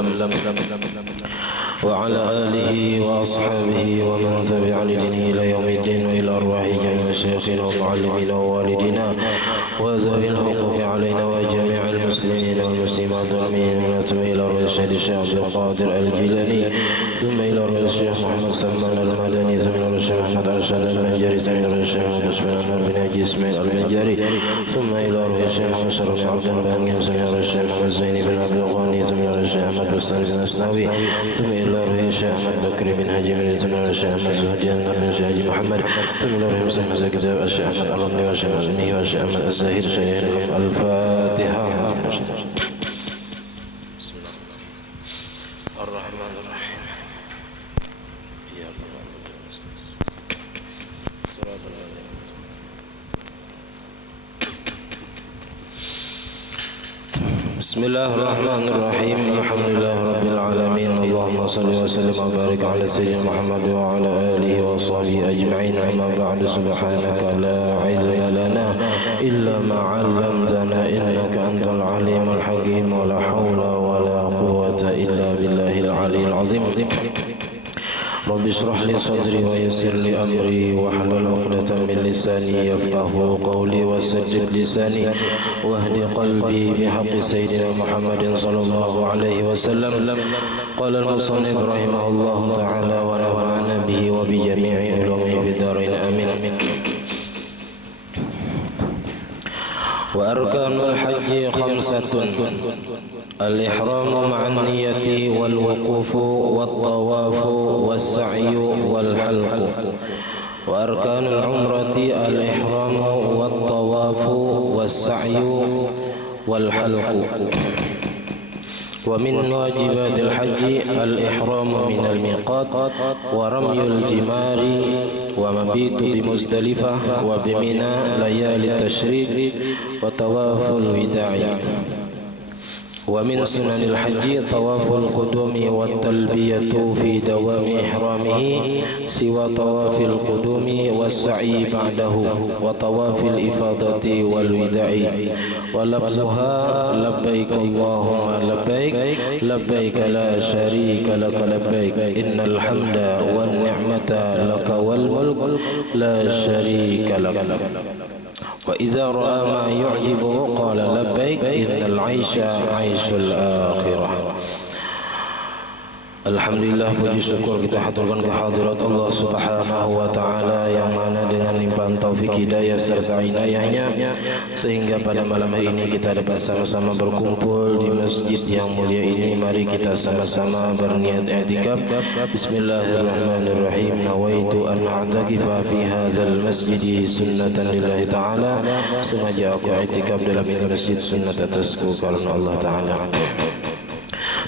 وسلم وعلى آله وأصحابه ومن تبع لدينه إلى يوم الدين وإلى أرواح جميع مشايخنا ومعلمينا ووالدينا وذوي الحقوق علينا وجميع المسلمين والمسلمات آمين. ثم إلى روح الشيخ عبد القادر الجيلاني ثم إلى روح الشيخ محمد سلمان المدني ثم إلى روح الشيخ محمد أرشد المنجري ثم إلى روح الشيخ محمد اسماعيل بن حاجي إسماعيل المنجري ثم إلى روح الشيخ محمد شرف عبد الباقي ثم إلى روح الشيخ محمد زيني بن عبد الغني ثم إلى روح الشيخ أحمد بن الأسناوي ثم إلى روح الشيخ أحمد بكر بن حاجي من ثم إلى روح الشيخ أحمد زهدي بن الشيخ محمد ثم إلى روح الشيخ محمد كتاب الشيخ أحمد الرملي والشيخ أزمي والشيخ أحمد الزاهد شيخ الفاتحة. الرحمن الرحيم بسم الله الرحمن الرحيم الحمد لله رب العالمين اللهم صل وسلم وبارك على سيدنا محمد وعلى آله وصحبه أجمعين. أما بعد سبحانك لا علم لنا إلا ما علمتنا إنك أنت العليم الحكيم ولا حول ولا قوة إلا بالله العلي العظيم. رب اشرح لي صدري ويسر لي أمري واحلل عقدة من لساني يفقهوا قولي وسدد لساني واهد قلبي بحق سيدنا محمد صلى الله عليه وسلم. قال المصنف رحمه الله تعالى ونفعنا به وبجميع علومه في الدارين آمين. وأركان الحج خمسة: الإحرام مع النية والوقوف والطواف والسعي والحلق. وأركان العمرة الإحرام والطواف والسعي والحلق. ومن واجبات الحج الإحرام من الميقات ورمي الجمار ومبيت بمزدلفة وبمنى ليالي التشريق وطواف الوداع. ومن سنن الحج طواف القدوم والتلبية في دوام إحرامه سوى طواف القدوم والسعي بعده وطواف الإفاضة والوداع. ولفظها لبيك اللهم لبيك لبيك لا شريك لك لبيك إن الحمد والنعمة لك والملك لا شريك لك. وإذا رأى ما يعجبه قال لبيك إن العيش عيش الآخرة. Alhamdulillah, puji syukur kita haturkan kehadirat Allah Subhanahu wa Ta'ala yang mana dengan limpahan taufik hidayah serta inayahnya sehingga pada malam hari ini kita dapat sama-sama berkumpul di masjid yang mulia ini. Mari kita sama-sama berniat i'tikaf. Bismillahirrahmanirrahim. Nawaitu an a'takifa fi hadzal masjid sunnatan lillahi ta'ala. Sengaja aku i'tikaf dalam masjid sunnat atasku karena Allah Ta'ala.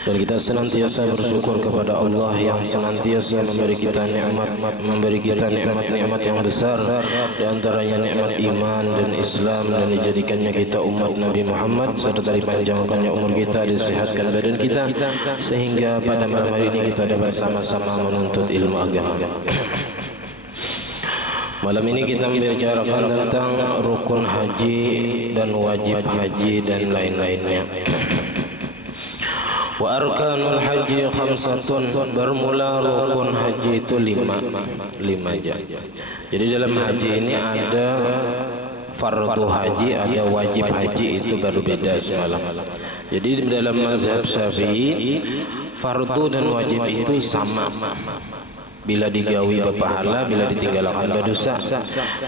Dan kita senantiasa bersyukur kepada Allah yang senantiasa memberi kita nikmat-nikmat yang besar, di antaranya nikmat iman dan Islam, dan dijadikannya kita umat Nabi Muhammad, serta dipanjangkannya umur kita, disehatkan badan kita, sehingga pada malam hari ini kita dapat sama-sama menuntut ilmu agama. Malam ini kita membicarakan tentang rukun haji dan wajib haji dan lain-lainnya. Wa arkanul haji khamsatun, bermula rukun haji itu lima aja. Jadi dalam haji ini ada fardu haji, ada wajib haji, itu baru beda semalam. Jadi dalam mazhab Syafi'i fardu dan wajib itu sama. Bila digawi berpahala, bila ditinggalkan berdosa,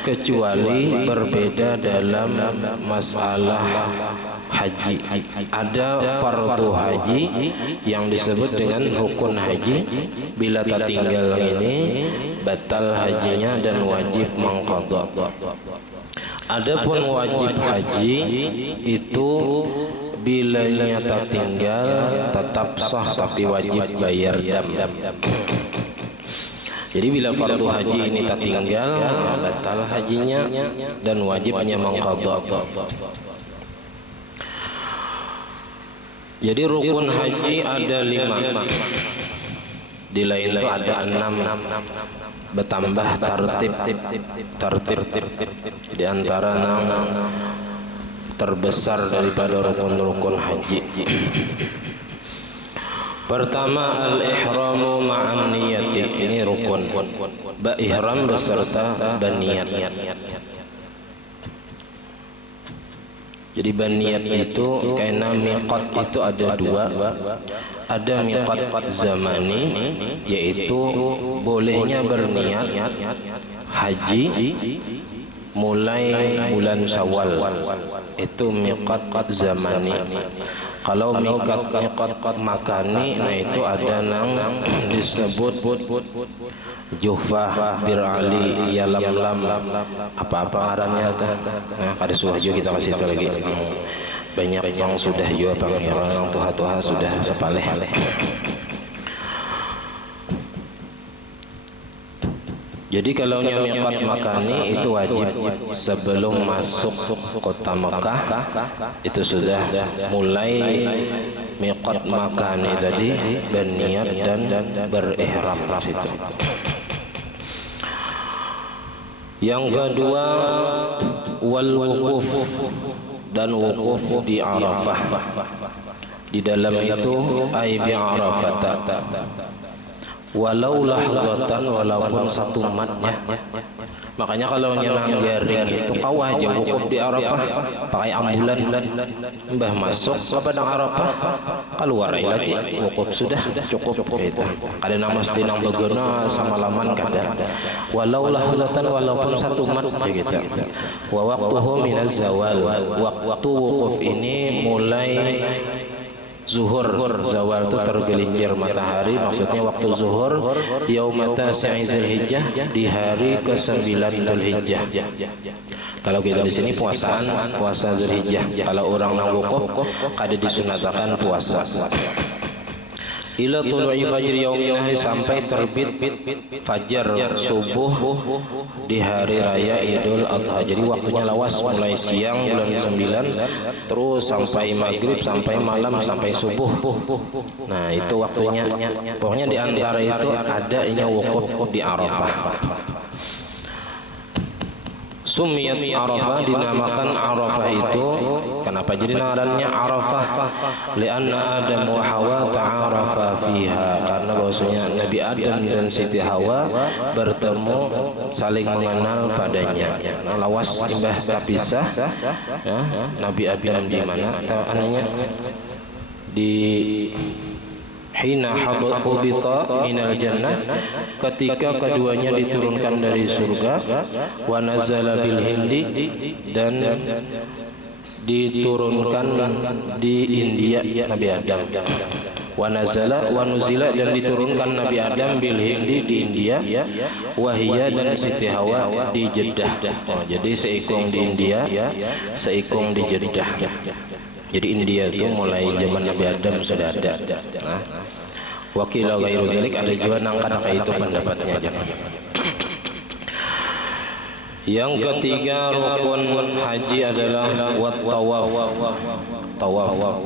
kecuali berbeda dalam masalah haji. Ada fardu haji yang disebut dengan rukun haji, bila tak tinggal ini batal hajinya dan wajib mengqadha. Adapun wajib haji itu bila nyata tinggal tetap sah tapi wajib bayar dam. Jadi bila fardu haji ini tak tinggal, batal hajinya dan wajib hanya mengqadha. Jadi rukun haji ada 5. Di lain itu ada 6. Bertambah tertib. Di antara 6 terbesar daripada rukun-rukun haji. Pertama al-ihramu ma'an niyati, ini rukun. Ihram beserta berniat. Jadi berniat itu karena miqat itu ada dua. Ada miqat zamani, yaitu bolehnya berniat haji mulai bulan Syawal. Itu miqat zamani. Kalau miqat makani, nah itu ada nang disebut Juhfah, Bir Ali, Yalam, apa-apa ngarannya tuh. Nah, kada suah juga kita kasih itu lagi. Banyak yang sudah juga pangeran yang tuha-tuha sudah sepaleh. Jadi kalau miqat makani itu wajib sebelum masuk kota Mekah itu sudah mulai miqat makani tadi berniat dan berihram situ. Yang kedua wal wukuf, dan wukuf di Arafah. Di dalam itu ay bi Arafah, walau lahzatan, walaupun satu matnya. Makanya kalau nyenang garing itu kau aja wukuf di Arafah pakai ambulan, mbah masuk ke padang Arafah keluar lagi wukuf sudah cukup gitu. Kada mesti nang begena sama laman kada. Walau lahzatan, walaupun satu mat gitu. Wa waqtuhu minaz zawal, waktu wukuf ini mulai zuhur. Zawal itu tergelincir matahari, maksudnya waktu zuhur yaumata sa'idul hijjah, di hari ke-9 Dzulhijjah. Kalau kita di sini puasa Dzulhijjah. Kalau orang nang wukuf kada disunatakan puasa. Ila tulu'i fajri yaumin nahri, sampai terbit fajar subuh di hari raya Idul Adha. Jadi waktunya lawas mulai siang bulan 9 terus sampai maghrib, sampai malam, sampai subuh. Nah itu waktunya. Pokoknya di antara itu adanya wukuf di Arafah. Sumiyat Arafah, dinamakan Arafah itu kenapa jadi ngarannya Arafah? Lianna Adam wa Hawa ta'arafa fiha, karena bahwasanya Nabi Adam dan Siti Hawa bertemu saling mengenal padanya. Nah, lawas imbah tapisah ya, Nabi Adam di mana? Ananya di hina hubita minal jannah, ketika keduanya diturunkan dari surga, wa nazala bil hindi, dan diturunkan di India Nabi Adam. Wa nazala wa nuzila, dan diturunkan Nabi Adam bil hindi di India, wahia, dan Siti Hawa di Jeddah. Oh, jadi seikung di India, seikung di Jeddah. Jadi India itu mulai zaman Nabi Adam sudah ada. Nah, wakilah ghairu zalik, ada juga nangkana itu pendapatnya aja. Yang ketiga rukun haji adalah wat tawaf.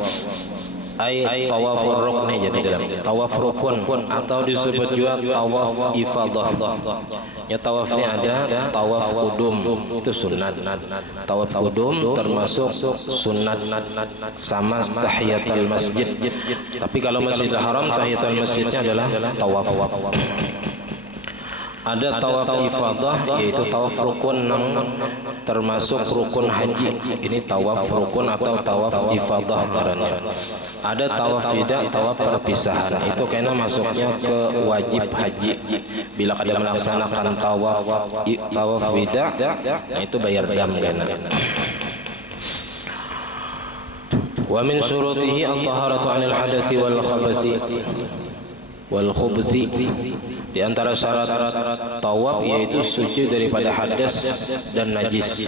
Ay tawafur rukni, jadi dalam tawaf rukun atau disebut juga tawaf ifadah. Ya, tawafnya ada tawaf kudum, itu sunat. Tawaf kudum termasuk sunat sama tahiyatul masjid. Tapi kalau Masjidil Haram tahiyatul masjidnya adalah tawaf. Ada tawaf ifadah, yaitu tawaf rukun termasuk rukun haji. Ini tawaf rukun atau tawaf ifadah karena. Ada tawaf wida, tawaf perpisahan. Itu karena masuknya ke wajib haji. Bila kada melaksanakan tawaf wida, nah itu bayar dam karena. Wa min syurutihi at-taharatu 'anil hadathi wal khabasi wal khubzi. Di antara syarat tawaf yaitu suci daripada hadas dan najis.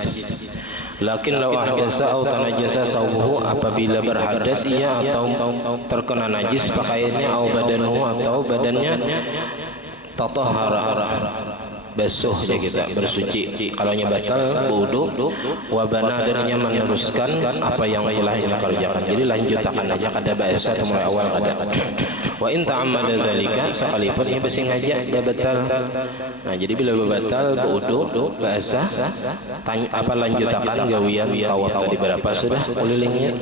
Lakin law ahjasa atau tanajasa saubuhu, apabila berhadas ia atau terkena najis pakaiannya, atau badanuhu atau badannya, tatahhara, basuh ya kita bersuci. Kalau batal wudu, wabana, dan ia meneruskan apa yang telah ia kerjakan. Jadi lanjutkan aja kada bahasa mulai awal kada. Wa in ta'ammada dzalika sekalipun ia bersengaja dah batal. Nah, jadi bila batal berwudu basah apa lanjutakan gawian tawaf tadi berapa sudah kelilingnya.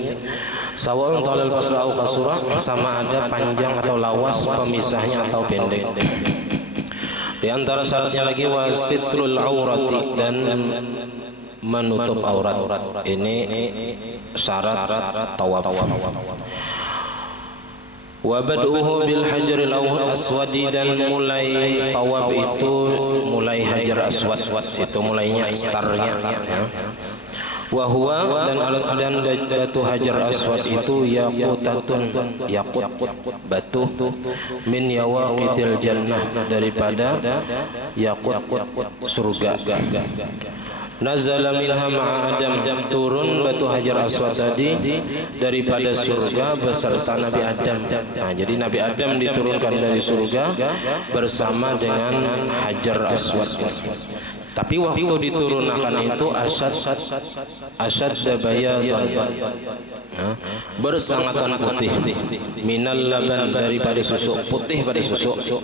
Sawa'un talal fasla au qasura, sama ada panjang atau lawas pemisahnya atau pendek. Di antara syaratnya lagi wasitrul aurati, dan menutup aurat. Ini syarat tawaf. Wa bad'uhu bil hajaril aswadi, dan mulai tawaf itu mulai hajar aswad, situ mulainya startnya ya. Wa huwa, dan alat batu hajar aswad itu yaqutatun, yaqut batu min yawaqitil jannah, daripada yaqut surga. Nazala minha ma'a Adam, turun batu hajar aswad tadi daripada surga beserta Nabi Adam. Nah, jadi Nabi Adam diturunkan dari surga bersama dengan hajar aswad. Tapi waktu diturunkan itu asad dabayatan, bersangatan putih, minal laban, daripada susu, putih pada susu.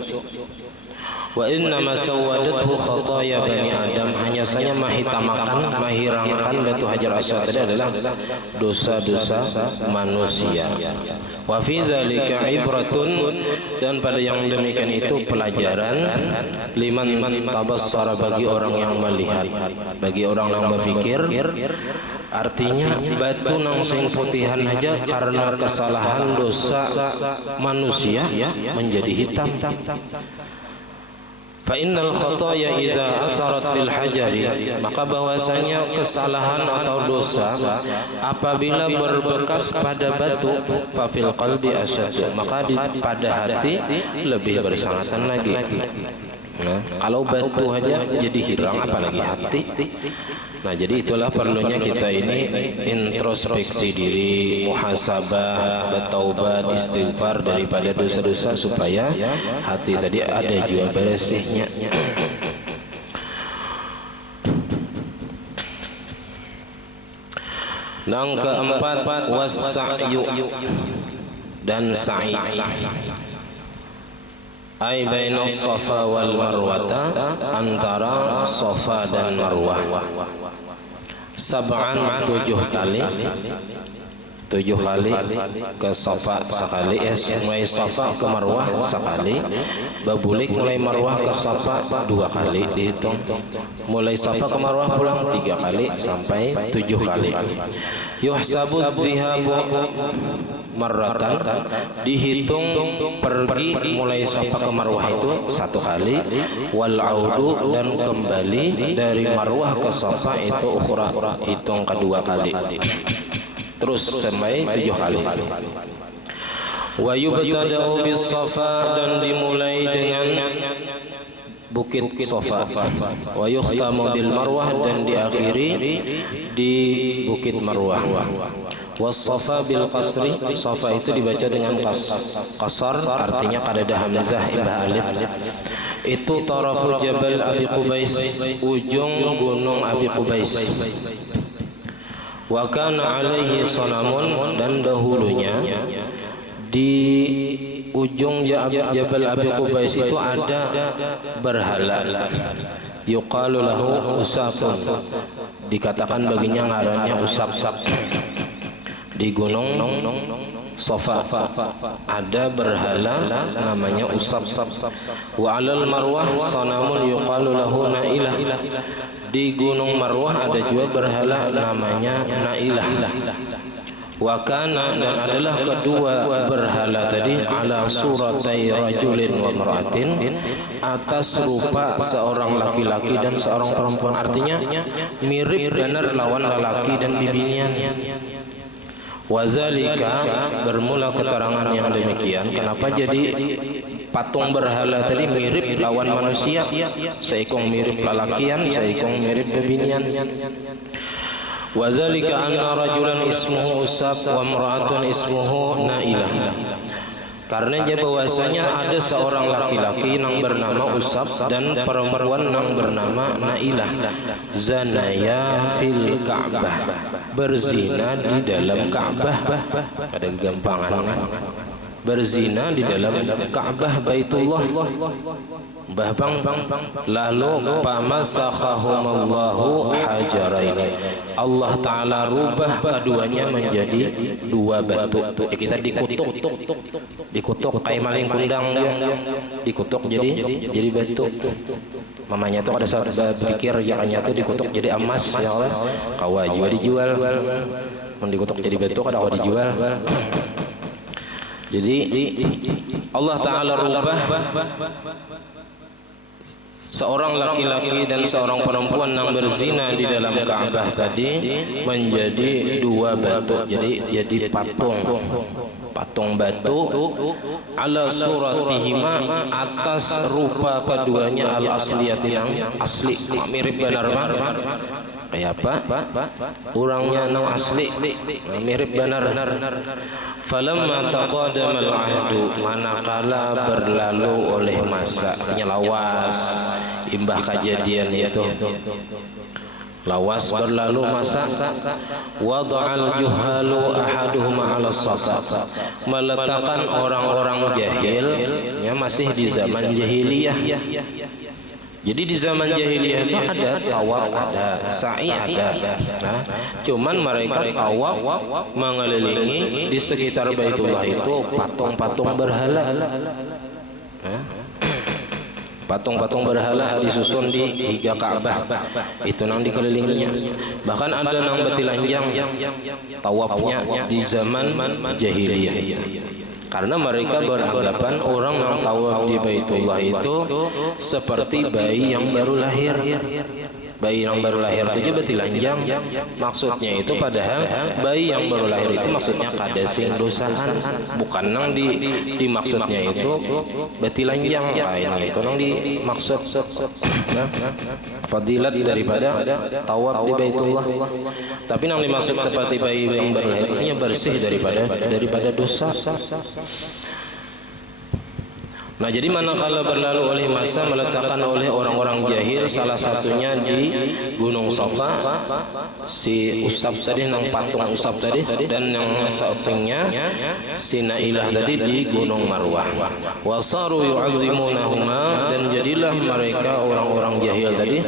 Wa inna ma sawadathu khataya bani Adam, hanya saja mahirangkan batu hajar aswad tadi adalah dosa-dosa manusia. Wa fi zalika ibratun, dan pada yang demikian itu pelajaran liman tabassara, bagi orang yang melihat, bagi orang yang berfikir. Artinya batu nang sing putihan aja karena kesalahan dosa manusia menjadi hitam. Fa innal khataya idza atharat fil hajari, maka bahwasanya kesalahan atau dosa apabila berbekas pada batu, fa fil qalbi asyad, maka pada hati lebih bersangatan lagi. Nah, kalau batu aja jadi hilang, apalagi hati. Nah, jadi itulah perlunya kita ini introspeksi diri, muhasabah, bertaubat, istighfar daripada dosa-dosa, supaya hati tadi ada juga bersihnya. Yang keempat, was-sa'yu, dan sa'i. Ai baina Safa wal Marwata, antara Safa dan Marwah. Sab'an, 7 kali ke Safa sekali, mulai Safa ke Marwah sekali, babulik mulai Marwah ke Safa 2 kali, dihitung mulai Safa ke Marwah pulang 3 kali sampai 7 kali. Yuhsabu dzihabu marratan, dihitung pergi mulai Safa ke Marwah itu 1 kali, wal audu, dan kembali dari Marwah ke Safa itu ukhra, hitung kedua kali, terus sampai 7 kali. Wa yubtada'u bis Safa, dan dimulai dengan bukit Safa. Wa yukhtamu bil Marwah, dan diakhiri di bukit Marwah. Was-Safa bil qasri, Safa itu dibaca dengan qasar, artinya qadada hamzah ibah alif. Itu taraful jabal Abi Qubais, ujung gunung Abi Qubais. Wa kana alaihi sanamun, dan dahulunya di ujung jabal Abi Qubais itu ada berhala. Yuqalu lahu usafun, dikatakan baginya ngarannya usap. Di gunung Safa ada berhala namanya usap. Wa alal Marwah sanamun yuqalu lahu Nailah, di gunung Marwah ada juga berhala namanya Nailah. Wa kana, dan adalah kedua berhala tadi, ala suratai rajulin wa mar'atin, atas rupa seorang laki-laki dan seorang perempuan, artinya mirip benar lawan lelaki dan bibinian. Wazalika, bermula keterangan yang demikian, kenapa jadi patung berhala tadi mirip lawan manusia, seikung mirip lelakian, seikung mirip bebinian. Wazalika anna rajulan ismuhu Usab wa imra'atun ismuhu Nailah, karena dia bahwasanya ada seorang laki-laki yang bernama Usab dan perempuan yang bernama Nailah. Zanaya fil Ka'bah, berzina di dalam Ka'bah. Ada kegampangan kan? berzina di dalam Ka'bah Baitullah. Mbah Pang, lalu pamasakhahumullahu hajaraini, Allah Ta'ala rubah keduanya menjadi dua batu. Kita dikutuk kayak maling kundang dia, dikutuk jadi batu. Mamanya tuh ada saat berpikir jangannya tuh dikutuk jadi emas ya Allah, kawa juga dijual, dikutuk jadi batu kada kawa dijual. Jadi Allah Ta'ala rubah seorang laki-laki dan seorang perempuan yang berzina di dalam Ka'bah tadi menjadi dua batu, jadi patung batu ala suratihima, atas rupa keduanya al asliyat yang asli, mirip benar kayak apa orangnya nang asli, mirip benar. Falamma taqadama al-ahdu, manakala berlalu oleh masa, lawas imbah kejadian itu, lawas berlalu masa, wada'al juhalu ahaduhuma ala safa, meletakkan orang-orang jahil, ya masih di zaman jahiliyah. Jadi di zaman jahiliyah itu ada tawaf, ada sa'i, ada. Nah, cuman mereka tawaf mengelilingi di sekitar Baitullah itu patung-patung berhala. Patung-patung berhala disusun di tiga Ka'bah, itu nang dikelilinginya. Bahkan ada nang betilanjang tawafnya di zaman jahiliyah. Karena mereka beranggapan orang yang tawaf di Baitullah itu seperti bayi yang baru lahir. Bayi yang baru lahir itu juga telanjang. Maksudnya itu padahal bayi yang baru lahir itu maksudnya kada sing dosahan, bukan nang dimaksudnya itu betilanjang. Nah, itu nang dimaksud fadilat daripada tawaf di Baitullah. Tapi nang dimaksud seperti bayi yang baru lahir itu bersih daripada dosa. Nah, jadi manakala berlalu oleh masa, meletakkan oleh orang-orang jahil, salah satunya di Gunung Safa, si Usab tadi, nang patung Usab tadi, dan yang sampingnya si Nailah tadi di Gunung Marwah. Wasaru yu'azzimunahuma, dan jadilah mereka orang-orang jahil tadi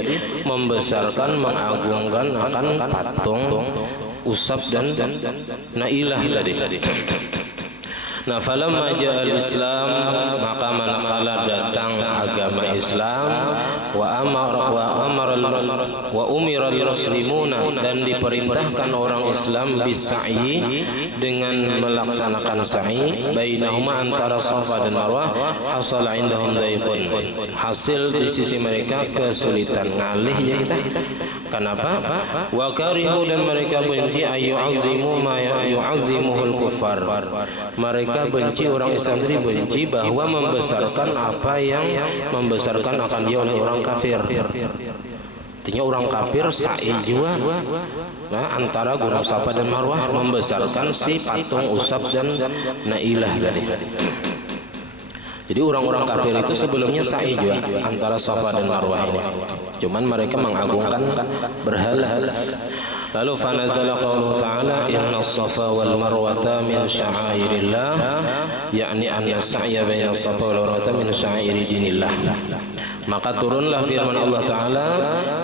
membesarkan, mengagungkan akan patung Usab dan Nailah tadi. Nah, falamma ja'al Islam, maka manakala datang agama Islam, wa umira al-muslimuna, dan diperintahkan orang Islam bissa'i, dengan melaksanakan sa'i, bainahuma antara Safa dan Marwah, hasal indahum daikun, hasil di sisi mereka kesulitan. Ngalih ya kita. Kenapa? Wa karihu, dan mereka benci ayyu'azzimu ma yu'azzimuhul kuffar. Mereka benci, orang Islam ini benci bahwa membesarkan apa yang membesarkan akan dia oleh orang kafir. Artinya orang kafir sa'i juga, nah, antara Gunung Safa dan Marwah membesarkan si patung Usab dan Nailah tadi. Jadi orang-orang kafir itu sebelumnya sa'i juga antara Safa dan Marwah ini. Cuman mereka mengagungkan berhala. Lalu fanazala qauluhu ta'ala inna as-safa wal marwata min sya'airillah, yakni anna sa'ya baina as-safa wal marwata min sya'airi dinillah. Maka turunlah firman Allah Ta'ala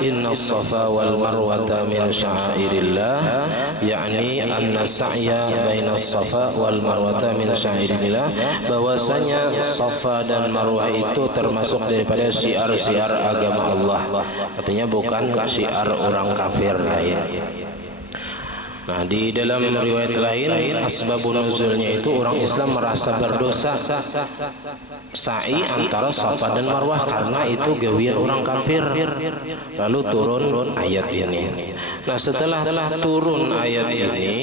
inna as-safa wal marwata min sya'airillah, yakni anna sa'ya baina as-safa wal marwata min sya'airillah, bahwasanya Safa dan Marwah itu termasuk daripada syiar-syiar agama Allah. Artinya bukan syiar orang kafir lain. Nah, di dalam riwayat lain asbabun nuzulnya itu orang Islam merasa berdosa sa'i antara Safa dan Marwah karena itu gawian orang kafir. Lalu turun ayat ini. Nah, setelah turun ayat ini,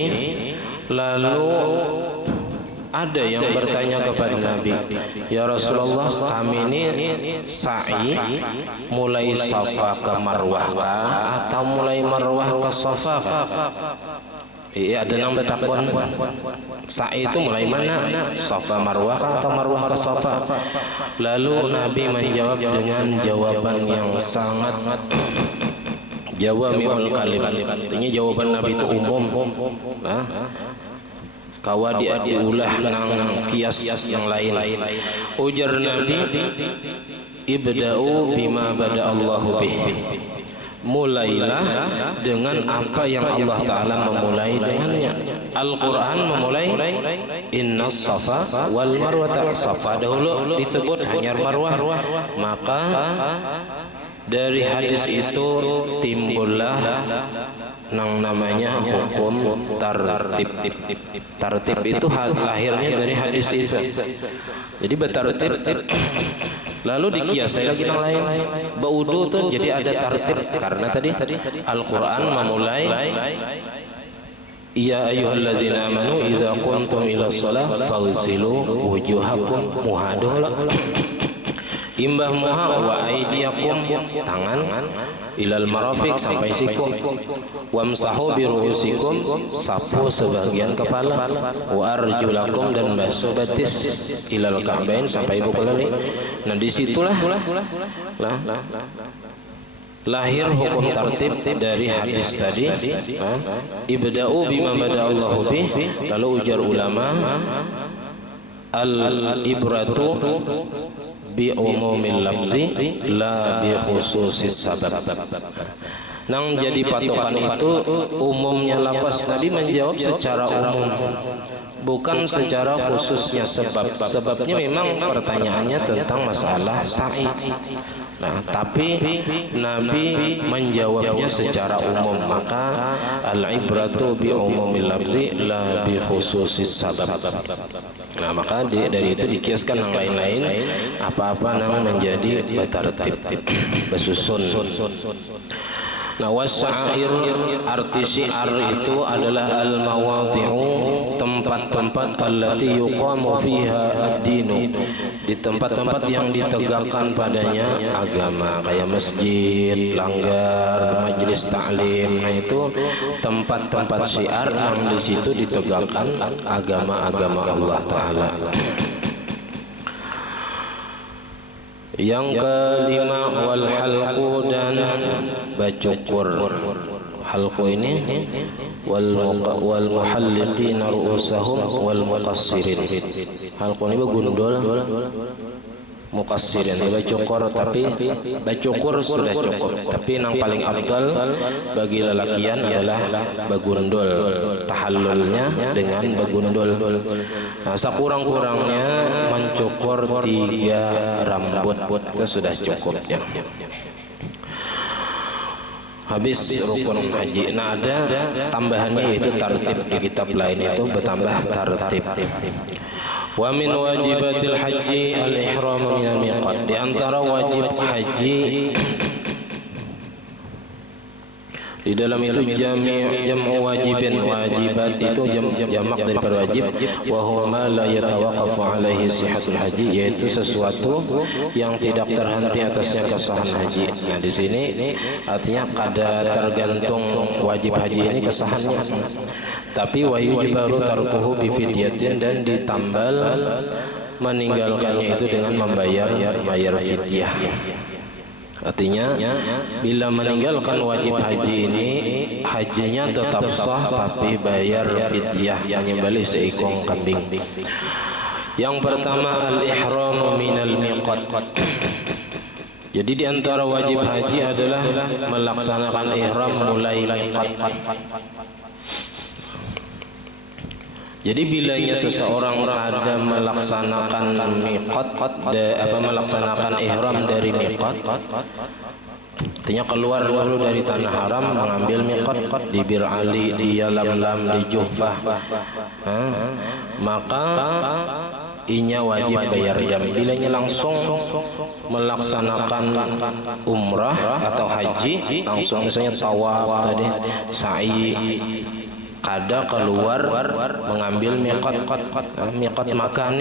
lalu ada yang bertanya kepada Nabi, ya Rasulullah, kami ini sa'i mulai Safa ke Marwah kah, atau mulai Marwah ke Safa? Iya, ada yang bertakon, sa'i itu mulai mana, Safa Marwah atau Marwah ke Safa? Lalu Nabi menjawab dengan jawaban yang sangat jawami'ul kalim. Artinya jawaban Nabi itu umum. kawa diulah nang kias yang lain. Ujar Nabi, ibda'u bima bada Allahu bih, mulailah dengan apa yang Allah Ta'ala memulai dengannya. Al-Quran memulai innas safa wal marwata. Safa dahulu disebut hanya marwah, maka dari hadis itu timbullah nang namanya hukum tartib. Tartib itu lahirnya dari hadis itu. Jadi bertartib, lalu dikiasai lagi yang lain. Baudu tuh jadi ada tartib karena tadi Al-Quran memulai ya ayyuhalladzina amanu idza qumtum ila shalah faghsilu wujuhakum, muhadola imbah muha wa aidiyakum, tangan, ilal marafiq sampai siku, wamsahu bi ru'usikum, sapu sebagian kepala, wa arjulakum dan basuh batis, ilal ka'bain sampai ibu kelali. Nah disitulah lahir hukum tartib dari hadis tadi. Ibda'u bima bada Allahu bih. Lalu ujar ulama, al-ibratu bi umumil lafzi la bi khususis sabab. Nang jadi patokan itu umumnya lafaz. Nabi menjawab secara umum, bukan secara khususnya sebab. Sebabnya memang pertanyaannya tentang masalah sa'i. Nah, tapi Nabi menjawabnya secara umum, maka al-ibratu bi umumil lafzi la bi khususis sabab. Nah, maka dari itu dikiaskan yang lain-lain, apa-apa yang menjadi bertartib, bersusun. Nah, wasya'ir, arti syiar itu adalah al-mawadhi'u, tempat-tempat allati yuqamu fiha ad-dinu, di tempat-tempat yang ditegakkan padanya agama, kayak masjid, langgar, majelis taklim. Nah, itu tempat-tempat syiar yang di situ ditegakkan agama-agama Allah Ta'ala. Yang kelima wal halqu, dan bacukur. Halqu ini wal muhalliqina ru'usahum wal muqassirin. Halqu ini begundul, muqassirin bacukur, tapi bacukur sudah cukup. Tapi yang paling afdal bagi lelakian adalah bagundul, tahallulnya dengan bagundul. Nah, sekurang-kurangnya mencukur 3 rambut itu sudah cukup ya. Habis rukun haji. Nah, ada tambahannya yaitu tartib. Di kitab lain itu bertambah tartib. Wa min wajibatil haji al-ihram min al-miqat. Di antara wajib haji di dalam itu jam'u wajibin, wajibat itu jamak daripada wajib. Wa huwa ma la yatawaqqafu alaihi sihhatul haji, yaitu sesuatu yang tidak terhenti atasnya kesahan haji. Nah, di sini artinya kada tergantung wajib haji ini kesahannya, tapi wa yujibaru tarkuhu bi fidyatin, dan ditambal meninggalkannya itu dengan membayar fidyah. Artinya bila meninggalkan wajib haji ini, hajinya tetap sah tapi bayar fidyah, yang nyembelih seekor kambing. Yang pertama al-ihram minal miqat. Jadi di antara wajib haji adalah melaksanakan ihram mulai miqat. Jadi bilanya seseorang ada melaksanakan miqat, melaksanakan ihram dari miqat, artinya keluar dulu dari tanah haram, mengambil miqat di Bir Ali, di Yalamlam, di Juhfah, maka inya wajib bayar jam. Bilanya langsung melaksanakan umrah atau haji, langsung misalnya tawaf tadi, sa'i, kada keluar mengambil miqat makan,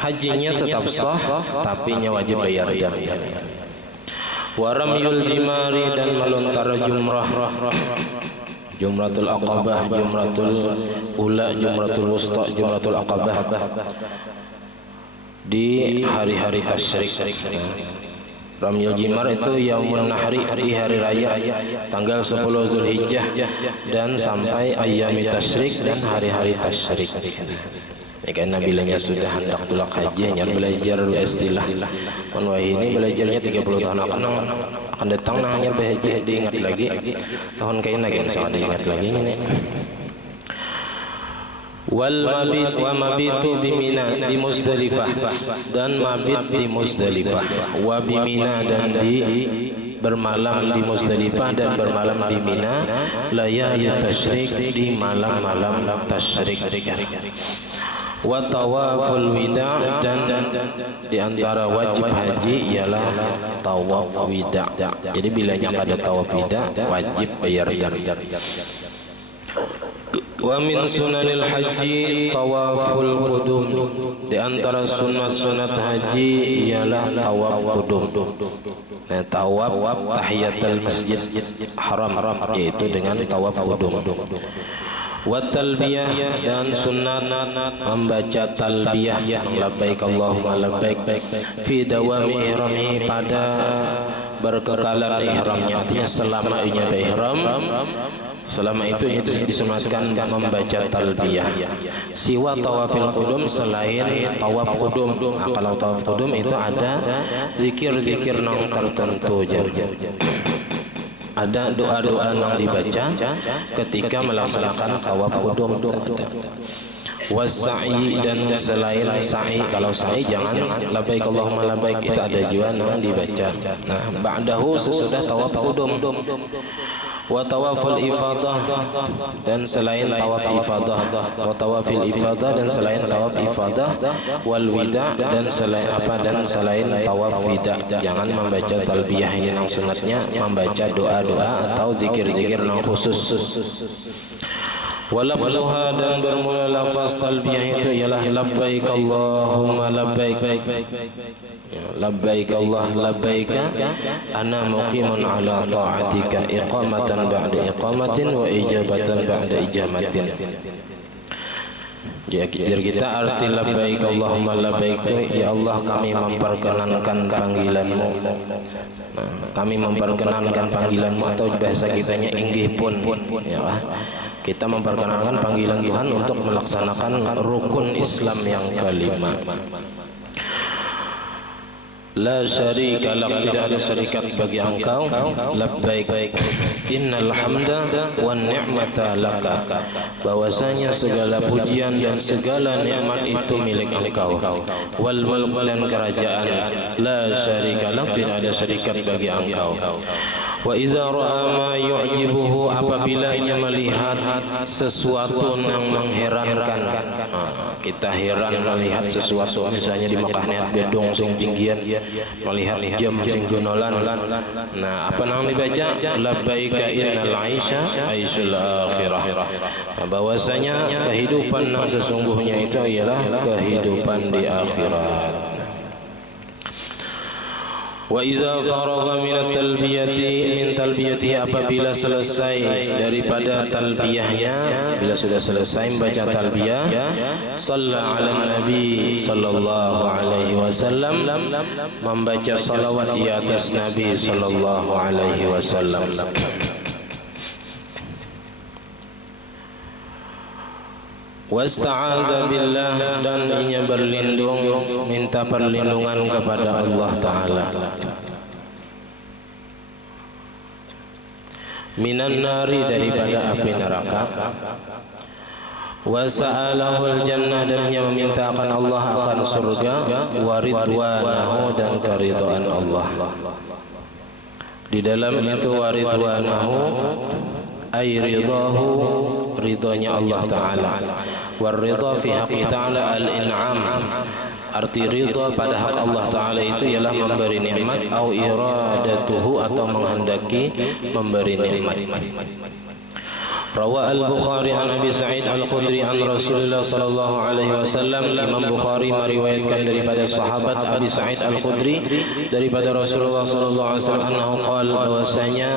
hajinya tetap sah tapi nya wajib bayar jam. Waramyul jimari, dan melontar jumrah, jumratul aqabah, jumratul ula, jumratul wusta, jumratul aqabah di hari-hari tasyrik. Ramyul Jimar itu Yaumun Nahri, hari raya tanggal 10 Zulhijjah dan sampai Ayyamit Tasyrik dan hari-hari tasyrik. Ya karena bilangnya sudah hendak tulak haji, hanya belajar istilah. Wah ini belajarnya 30 tahun akan datang, nah hanya berhaji diingat lagi. Tahun kayaknya lagi sangat diingat lagi ini. Wal mabit wa mabitu bi Mina di Muzdalifah, dan mabit di Muzdalifah, wa bi Mina dan di bermalam di Muzdalifah dan bermalam di Mina, layali tasyrik di malam-malam tasyrik. Wa tawaful wida, dan di antara wajib haji ialah tawaf wida. Jadi bilanya pada tawaf wida wajib bayar dam. Wa min sunanil haji tawaful qudum, di antara sunat-sunat haji ialah tawaf qudum. Nah, tawaf tahiyatul masjid haram yaitu dengan tawaf qudum. Wa talbiyah, dan sunat membaca talbiyah labbaik Allahumma labbaik fi dawami ihrami, pada berkekalan ihramnya, artinya selama inya ihram. Selama itu disunatkan membaca talbiyah. Siwa tawafil qudum, selain tawaf qudum. Nah, kalau tawaf qudum itu ada zikir-zikir yang tertentu. Ada doa-doa yang dibaca ketika melaksanakan tawaf qudum. Wassa'i, dan selain sa'i. Kalau sa'i jangan labbaik Allahumma labbaik, itu ada juga yang dibaca. Nah, ba'dahu sesudah tawaf qudum. Wa tawaful ifadah, dan selain tawaf ifadah. Wa tawafil ifadah, dan selain tawaf ifadah. Wal wida, dan selain selain tawaf wida. Jangan membaca talbiyah ini yang sunatnya membaca doa-doa atau zikir-zikir yang khusus. Walafzuha, dan bermula lafaz talbiyah itu ialah labbaik Allahumma labbaik, labbaik Allah labbaika ana muqimun ala ta'atika iqamatan ba'da iqamatin wa ijabatan ba'da ijabatin. Jadi kita arti labbaik Allahumma labbaik itu, ya Allah kami memperkenankan panggilanmu. Nah, kami memperkenankan panggilanmu, atau bahasa kitanya inggih pun, ya lah. Kita memperkenalkan panggilan Tuhan untuk melaksanakan rukun Islam yang kelima. La syarika lak, tidak ada syarikat bagi engkau. Labbaik innal hamda wan ni'mata laka, bahwasanya segala pujian dan segala nikmat itu milik engkau. Wal mulk, dan kerajaan. La syarika lak, tidak ada syarikat bagi engkau. Wa iza ra'a ma yu'jibuhu, apabila ia melihat sesuatu yang mengherankan. Kita heran melihat sesuatu, misalnya di Mekah lihat gedung sing tinggian, melihat jam sing gonolan. Nah, apa nang dibaca? Labbaika innal aisha aisyul akhirah, bahwasanya kehidupan yang sesungguhnya itu ialah kehidupan di akhirat. Wa iza faragha min talbiyatihi, apabila selesai daripada talbiyahnya, bila sudah selesai membaca talbiyah, shalla ala nabi sallallahu alaihi wasallam, membaca salawat di atas Nabi sallallahu alaihi wasallam. Wasta'adza billah, dan ia berlindung, minta perlindungan kepada Allah Ta'ala. Minan nari, daripada api neraka. Wa sa'alahul jannah, dan ia memintakan Allah akan surga. Wa ridwanahu, dan keridhaan Allah. Di dalam itu wa ridwanahu ay ridahu, ridhonya Allah Ta'ala. Warridha fi haqqi ta'ala al-in'am, arti ridha pada hak Allah Ta'ala itu ialah memberi nikmat, au iradatuhu, atau menghendaki memberi nikmat. Rawa al-Bukhari an Abi Sa'id al-Khudri an Rasulullah sallallahu alaihi wasallam. Imam Bukhari meriwayatkan daripada sahabat Abi Sa'id al-Khudri daripada Rasulullah sallallahu alaihi wasallam annahu qala, bahwasanya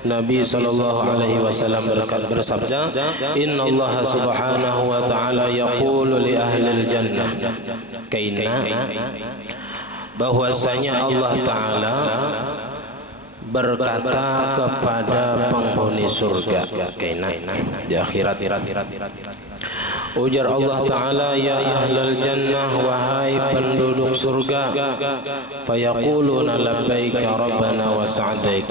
Nabi sallallahu alaihi wasallam bersabda, Inna Allah subhanahu wa ta'ala yaqulu li ahli al-jannah, kaina bahwasanya Allah Ta'ala berkata kepada penghuni surga di akhirat, ujar Allah Ta'ala, ya ahlal jannah, wahai penduduk surga, fayaquluna labbaika rabbana wa sa'daik,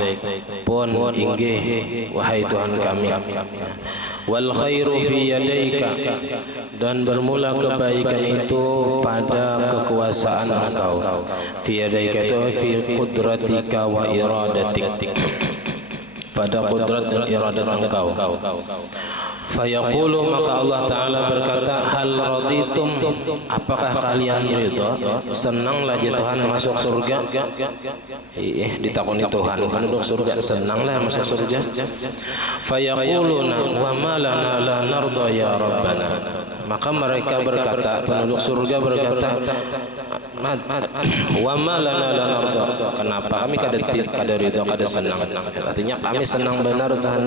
pun inggih wahai Tuhan kami, wal khairu fi yadaika, dan bermula kebaikan itu pada kekuasaan Engkau, fi yadaika itu fi qudratika wa iradatik, pada kudrat dan iradat Engkau. Fayaqulu, maka Allah Ta'ala berkata, hal raditum, apakah kalian ridha, senanglah Tuhan masuk surga? Ditakoni Tuhan, penduduk surga senanglah masuk surga. Fayaquluna wa ma lana la narda ya rabbana, maka mereka berkata, penduduk surga berkata, wa ma lana la narda, kenapa kami kada ridha, kada senang? Artinya kami senang benar Tuhan,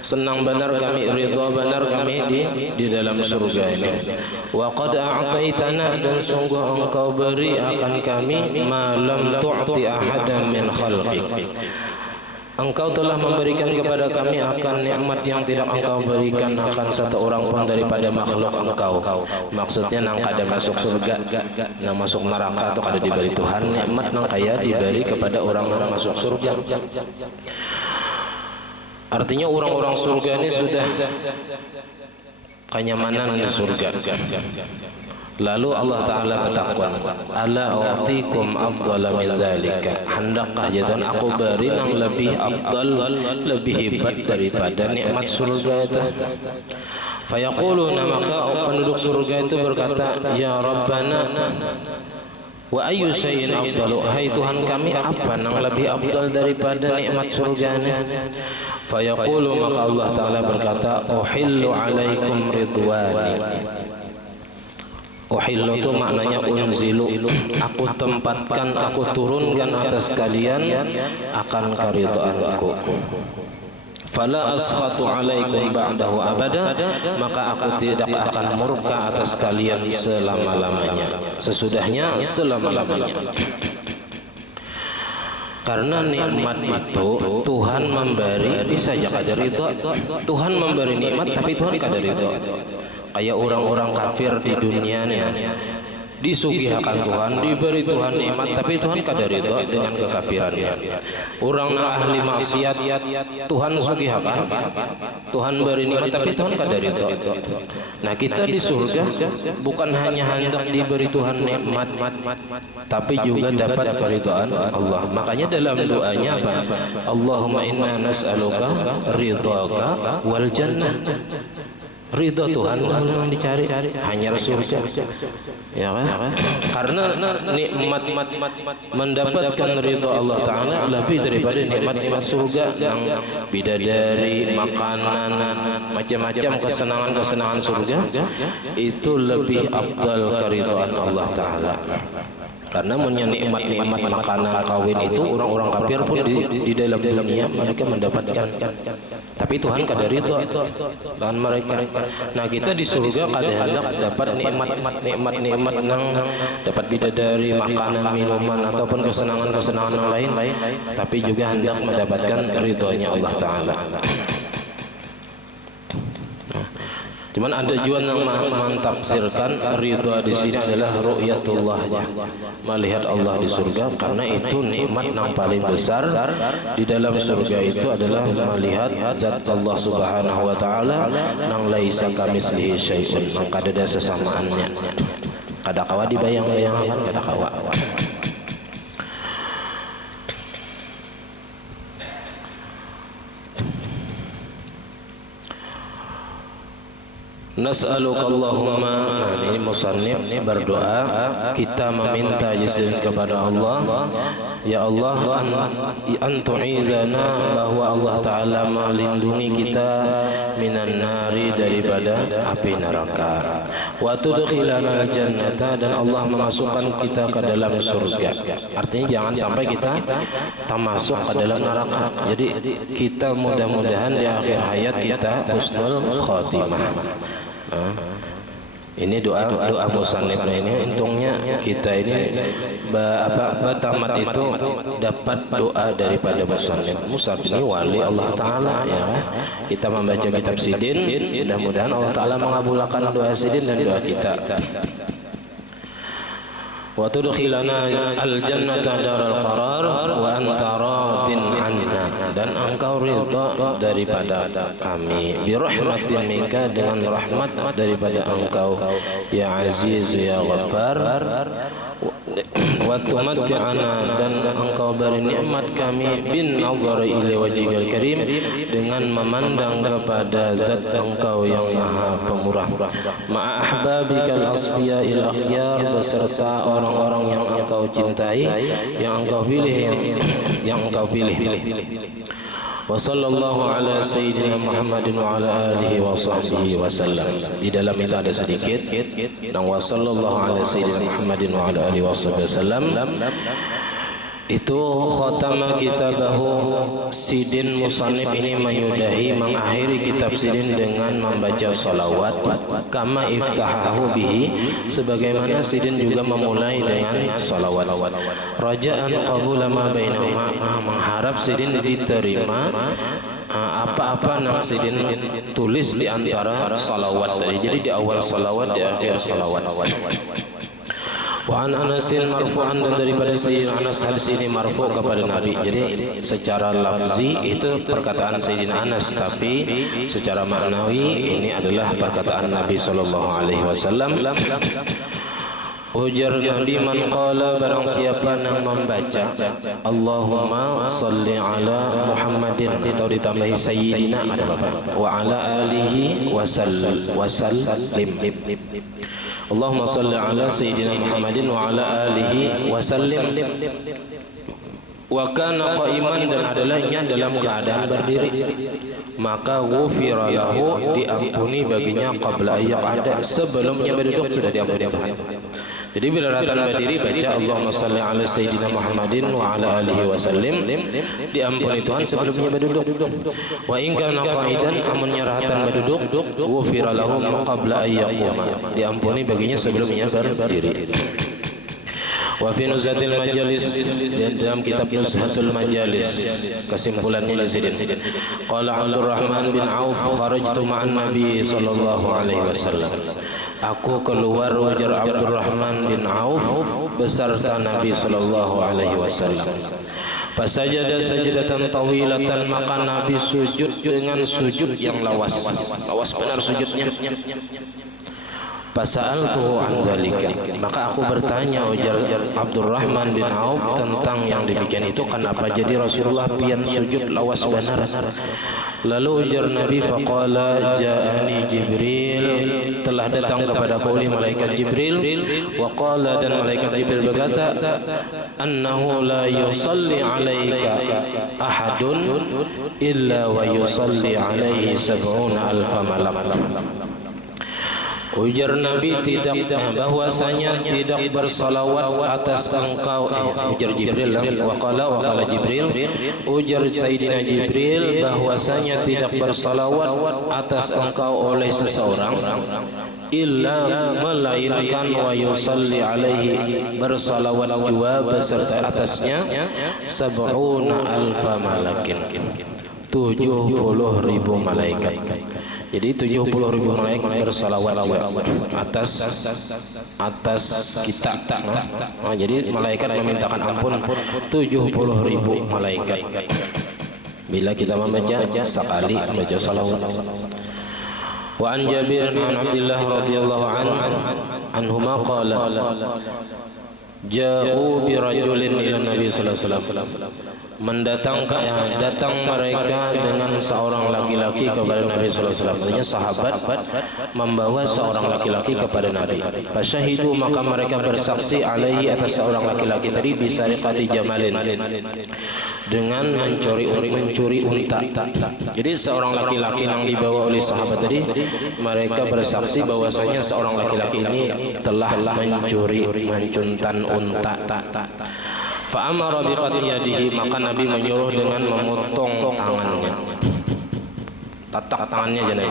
senang benar kami, ridha benar kami di dalam surga ini. Wa qad a'taitana, dan sungguh Engkau beri akan kami ma lam tu'ti ahadan min khalqik, Engkau telah memberikan kepada kami akan nikmat yang tidak Engkau berikan akan satu orang pun daripada makhluk Engkau. Maksudnya nang kada masuk surga, nang masuk neraka atau kada diberi Tuhan nikmat nang kaya diberi kepada orang-orang masuk surga. Artinya orang-orang surga ini sudah kenyamanan di surga. Lalu Allah Ta'ala bertakwa, ala u'tikum afdala min dzalika, hendakkah jatuhan aku beri yang lebih afdal, lebih hebat daripada nikmat surga itu. Fayaquluna, maka penduduk surga itu berkata, ya Rabbana, wa ayyu syai'in afdalu, hai Tuhan kami, apa yang lebih afdal daripada nikmat surganya? Fayaqulu, maka Allah Ta'ala berkata, uhillu alaikum ridwani. Uhillu itu maknanya unzilu, aku tempatkan, aku turunkan atas kalian akan keridhaanku. Fala askhatu alaikum ba'dahu abada, maka aku tidak akan murka atas kalian selama-lamanya, sesudahnya selama-lamanya. Karena nikmat itu Tuhan memberi, bisa saja kada ridha. Tuhan memberi nikmat tapi Tuhan kada ridha. Kayak orang-orang kafir di dunia nih, disugihakan Tuhan, diberi Tuhan nikmat tapi Tuhan kada ridha dengan kekafirannya. Orang ahli maksiat, Tuhan sugihakan, Tuhan beri nikmat tapi Tuhan kada ridha. Nah, kita di surga bukan hanya hendak diberi Tuhan nikmat, tapi juga dapat keridhaan Allah. Makanya dalam doanya apa? Allahumma inna nas'aluka ridhaka wal jannah. Ridho Tuhan yang dicari, hanya surga, ya kan? Karena nikmat mendapatkan ridho Allah Ta'ala lebih daripada nikmat surga yang bidadari, makanan, macam-macam kesenangan surga, itu lebih afdal keridhaan Allah Ta'ala. Karena punya nikmat makanan kawin itu orang-orang kafir pun di dalam dunia mereka mendapatkan, tapi Tuhan kada ridha dengan mereka. Nah, kita di surga kada hendak dapat nikmat nang dapat bidadari, makanan, minuman ataupun kesenangan yang lain, tapi juga hendak mendapatkan ridhonya Allah Ta'ala. Cuman ada juga yang mentafsirkan ridha di sini adalah ru'yatullah, melihat Allah di surga, karena itu nikmat yang paling besar di dalam surga itu adalah melihat zat Allah Subhanahu wa Ta'ala yang laisa kamitslihi syai'un, yang kada ada sesamaannya, kada kawa dibayang-bayangkan, kada kawa. Nas'aluka Allahumma, ini musannif berdoa, kita meminta kepada Allah, ya Allah, antu'izana, bahwa Allah Ta'ala melindungi kita minan nari, daripada api neraka, wa tudkhilana al-jannata, dan Allah memasukkan kita ke dalam surga. Artinya jangan sampai kita masuk ke dalam neraka. Jadi kita mudah-mudahan di akhir hayat kita husnul khotimah. Ini doa musannif ini untungnya kita ini tamat itu dapat doa daripada musannif. Musannif ini wali Allah Taala ya. Kita membaca kitab Sidin, mudah-mudahan Allah Taala mengabulkan doa Sidin dan doa kita. Wa tudkhilana al-jannata daral qarar wa anta radin anna, dan engkau ridha daripada kami bi rahmatin minka, dengan rahmat daripada engkau ya aziz ya ghaffar, wa tumatti'ana, dan engkau beri nikmat kami bin nazar ila wajhikal karim, dengan memandang kepada zat engkau yang maha pemurah, ma'a ahbabikal asfiya'il akhyar, beserta orang-orang yang engkau cintai, yang engkau pilih, yang engkau pilih. Wa sallallahu ala sayyidina Muhammadin wa ala alihi wa sahbihi wa sallam. Di dalam itu ada sedikit dan wa sallallahu ala sayyidina Muhammadin wa ala alihi wa sahbihi wa sallam. Itu khatama kitabahu Sidin. Musannif ini menyudahi, mengakhiri kitab Sidin dengan membaca salawat kama iftahahu bihi, sebagaimana Sidin juga memulai dengan salawat. Raja'an qabula ma bainahuma, mengharap Sidin diterima apa-apa yang Sidin tulis di antara salawat tadi. Jadi di awal salawat, di akhir salawat. Wa an Anasin marfu'an, dan daripada Sayyidina Anas, hadis ini marfu' kepada Nabi. Jadi secara lafzi itu perkataan Sayyidina Anas, tapi secara maknawi ini adalah perkataan Nabi sallallahu alaihi wasallam. Ujar Nabi, man qala, barang siapa yang membaca Allahumma salli ala Muhammadin, atau ditambahi Sayyidina wa ala alihi wa sallim. Allahumma salli ala Sayyidina Muhammadin wa ala alihi wa sallim. Wa kana qa'iman, dan adalahnya dalam keadaan berdiri, maka ghufira lahu, diampuni baginya qabla ayyaqada, sebelumnya berduduk sudah diampuni. Jadi bila ratan berdiri baca Allahumma salli ala Sayyidina Muhammadin wa ala alihi wa sallim, diampuni Tuhan sebelumnya berduduk. Wa in kana qa'idan, amunnya ratan berduduk, ghufira lahu qabla ayyaquma, diampuni baginya sebelumnya berdiri. Wa fi Nuzhatil Majalis, dalam kitab Nuzhatul Majalis kesimpulannya Sidin. Qala Abdurrahman bin Auf, kharajtu ma'an Nabi sallallahu alaihi wasallam. Aku keluar, ujar Abdurrahman bin Auf, beserta Nabi sallallahu alaihi wasallam. Fasajada sajdatan tawilatan, maka Nabi sujud dengan sujud yang lawas benar sujudnya. Fasa'altuhu an dzalika, maka aku bertanya, ujar Abdurrahman bin Auf, tentang yang demikian itu, kenapa jadi Rasulullah pian sujud lawas benar. Lalu ujar Nabi, faqala ja'ani Jibril, telah datang kepadaku oleh malaikat Jibril, wa qala, dan malaikat Jibril berkata, annahu la yusalli alaika ahadun illa wa yusalli alaihi sab'una alfa malak. Ujar Nabi, bahwasanya tidak bersalawat atas engkau, ujar Jibril, waqala Jibril, ujar Sayyidina Jibril, bahwasanya tidak bersalawat atas engkau oleh seseorang illa, melainkan wa yusalli alaihi, bersalawat juga beserta atasnya sab'una alfa malakin, 70.000 malaikat. Jadi 70.000 malaikat bersalawat atas kita. Jadi malaikat memintakan ampun 70.000 malaikat bila kita membaca sekali membaca salawat. Wa an Jabir an Abdullah radhiyallahu anhuma qala ja'u bi rajulin ila Nabi sallallahu alaihi wasallam, datang mereka dengan seorang laki-laki kepada Nabi sallallahu alaihi wasallam. Maksudnya sahabat membawa seorang laki-laki kepada Nabi. Fasyahidu, maka mereka bersaksi alaihi, atas seorang laki-laki tadi, bisariqati jamalin, dengan mencuri unta. Jadi seorang laki-laki yang dibawa oleh sahabat tadi, mereka bersaksi bahwasanya seorang laki-laki ini telah mencuri, mencuntan unta. Fa'amara biqat'i yadihi, maka Nabi menyuruh dengan memotong tangannya. Tatak tangannya jangan.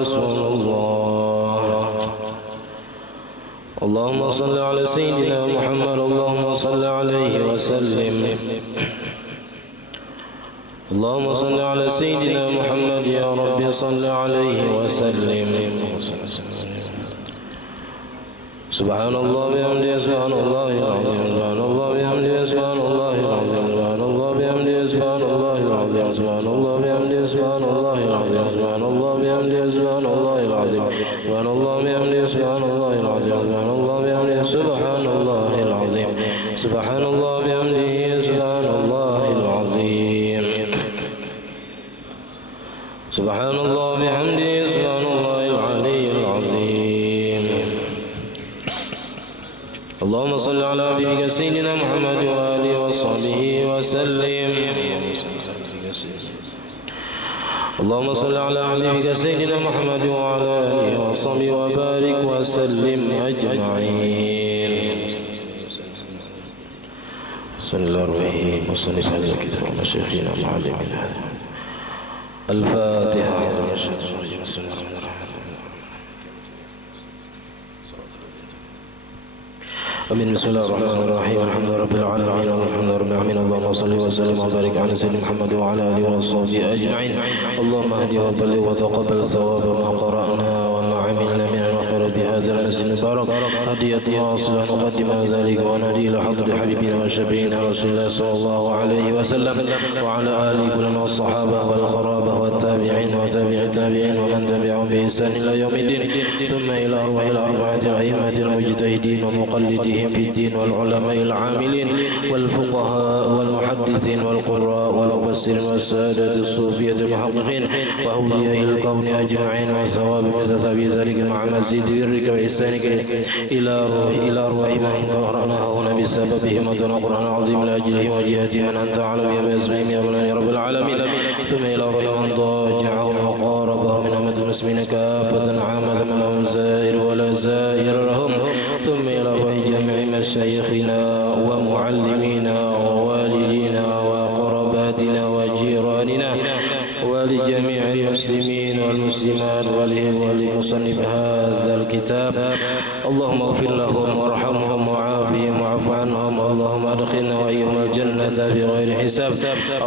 رسول الله. اللهم صل على سيدنا محمد. اللهم صل عليه وسلم. اللهم صل على سيدنا محمد يا رب صل عليه وسلم. سبحان الله بحمده سبحان الله العظيم سبحان الله بحمده سبحان الله العظيم سبحان الله بحمده سبحان الله العظيم سبحان الله بحمده سبحان الله العظيم سبحان الله بحمده سبحان الله العظيم سبحان الله بحمده سبحان الله العظيم سبحان الله بحمده سبحان الله العظيم سبحان الله بحمده سبحان الله العظيم سبحان الله بحمده سبحان الله العلي العظيم. اللهم صل على حبيبك سيدنا محمد وآله وصحبه وسلم. اللهم صل على حبيبك سيدنا محمد وعلى آله وصحبه وبارك وسلم أجمعين. بسم الله الرحمن الرحيم. وصنف هذا الكتاب مشايخنا معلمنا. الفاتحة. آمين. بسم الله الرحمن الرحيم. الحمد لله رب العالمين والحمد لله رب العالمين. اللهم صل وسلم وبارك على سيدنا محمد وعلى آله وصحبه أجمعين. اللهم اهدي وبلغ وتقبل ثواب ما قرأنا وما عملنا من الخير بهذا المسجد المبارك. هدية واصلة نقدم ذلك ونهدي إلى حضرة حبيبنا وشفيعنا رسول الله صلى الله عليه وسلم وعلى آله كلنا والصحابة والقرابة والتابعين وتابع التابعين ومن تبعهم بإحسان إلى يوم الدين. ثم إلى أرواح الأربعة الأئمة المجتهدين ومقلدين في الدين والعلماء العاملين والفقهاء والمحدثين والقراء والمفسرين والسادة الصوفية المحققين وأولياء الكون أجمعين والثواب مثل ذلك مع مزيد برك وإحسانك إلى أرواح من قرأناه هنا بسببهم وتنا القرآن العظيم لأجلهم وجهتهم من أنت أعلم بأسمائهم يا مولانا يا رب العالمين. ثم إلى أرواح من ضاجعهم وقاربهم من أمة المسلمين كافة عامة من لهم زائر ولا زائر لهم. ثم إلى أرواح جميع مشايخنا ومعلمينا ووالدينا وقرباتنا وجيراننا ولجميع المسلمين والمسلمات ولمصنف هذا الكتاب. اللهم اغفر لهم وارحمهم وعافهم واعف عنهم. اللهم ادخلنا وايهم الجنة بغير حساب.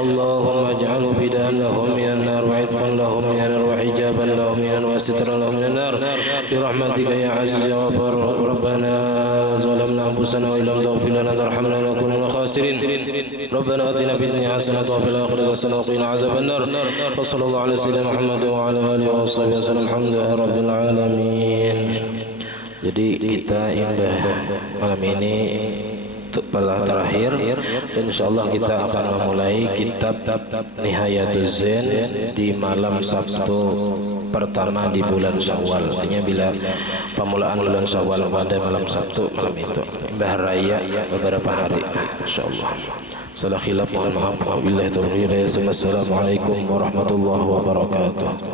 اللهم اجعله بدءا لهم من النار وعتقا لهم من النار وحجابا لهم من النار وسترا لهم من النار برحمتك يا عزيز يا غفار. ربنا ظلمنا انفسنا وان لم تغفر لنا وترحمنا لنكون من الخاسرين. ربنا اتنا في الدنيا حسنة وفي الآخرة حسنة وقنا عذاب النار. وصلى الله على سيدنا محمد وعلى آله وصحبه وسلم. الحمدلله rabbil alamin. Jadi kita indah malam ini telah terakhir dan insyaallah kita akan memulai kitab Nihayatuz Zain di malam Sabtu pertama di bulan Syawal. Artinya bila pemulaan bulan Syawal pada malam Sabtu malam itu Mbah Raya beberapa hari insyaallah. Salah khilaf mohon maaf. Wabillahi taufiq. Assalamualaikum warahmatullahi wabarakatuh.